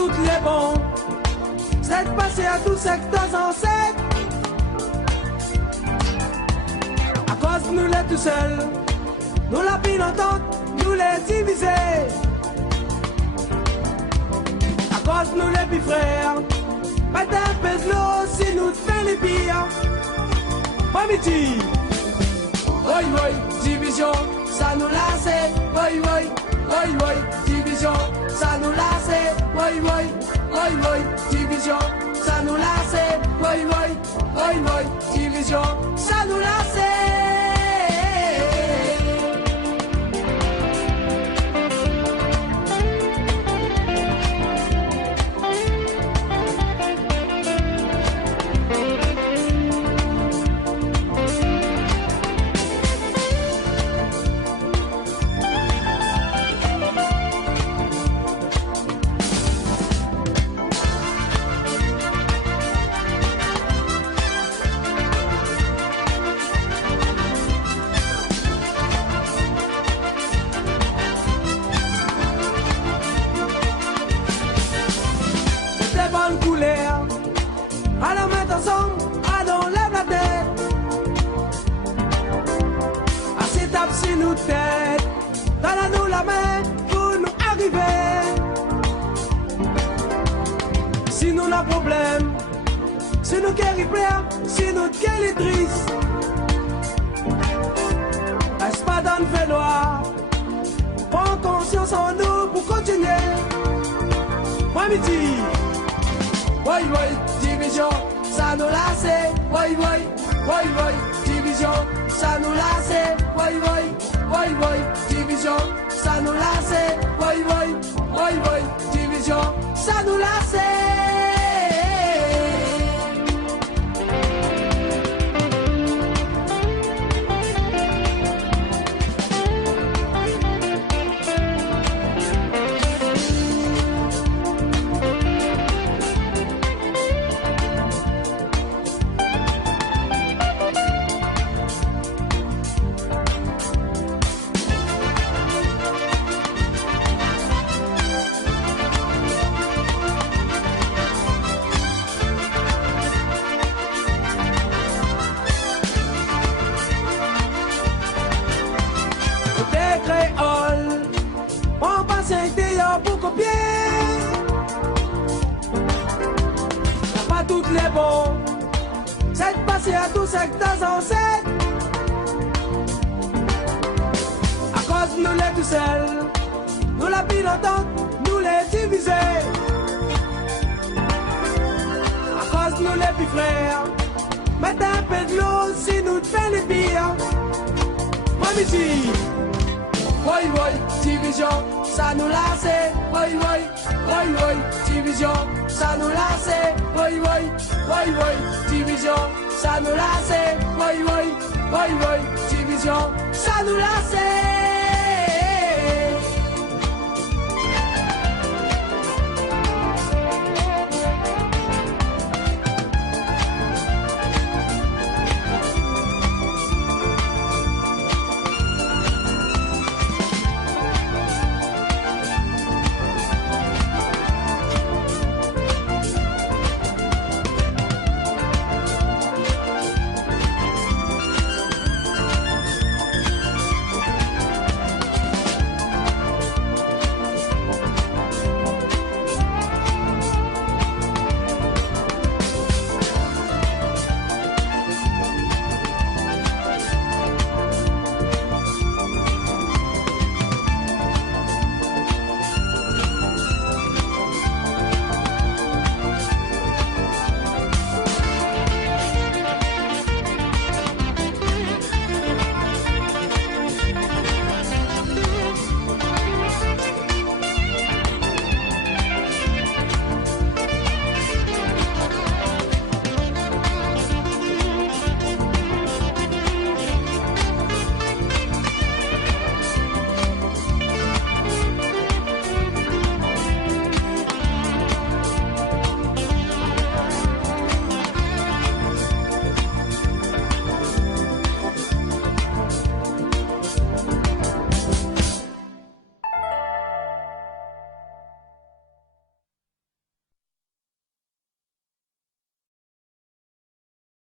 toutes les bons. C'est passé à tous secteurs ancêtres. À cause de nous les tout seuls, nous la pile entente, nous les diviser. À cause de nous les petits frères, mettez un peu de l'eau si nous faisons les pires. Mamiti, oi oi, division, ça nous lasse. Oi oi, division, ça nous lasse. Oi, division, ça nous lasse. Oi, division, ça nous lasse. Alors maintenant ensemble, allons lève la tête. Assez tape sur nous tête, donne-nous la main pour nous arriver. Si nous avons problème, si nous qui plaire, si nous qui est triste, reste pas dans le véloir, prends conscience en nous pour continuer. Moi midi. Oi, division, ça nous lasse. Oi, division, ça nous lasse. Oi, division, ça nous lasse. Oi, division, ça nous lasse. Pour copier, y'a pas toutes les bons. C'est passé à tous secteurs ancêtres. À cause de nous les tout seuls, nous la pile entente, nous les diviser. À cause de nous les petits frères, mettez un peu de l'eau si nous faisons les pires. Mamiti, oi, division, ça nous lasse. Oi, division, ça nous lasse. Oi, division, ça nous lasse. Oi, division, ça nous lasse.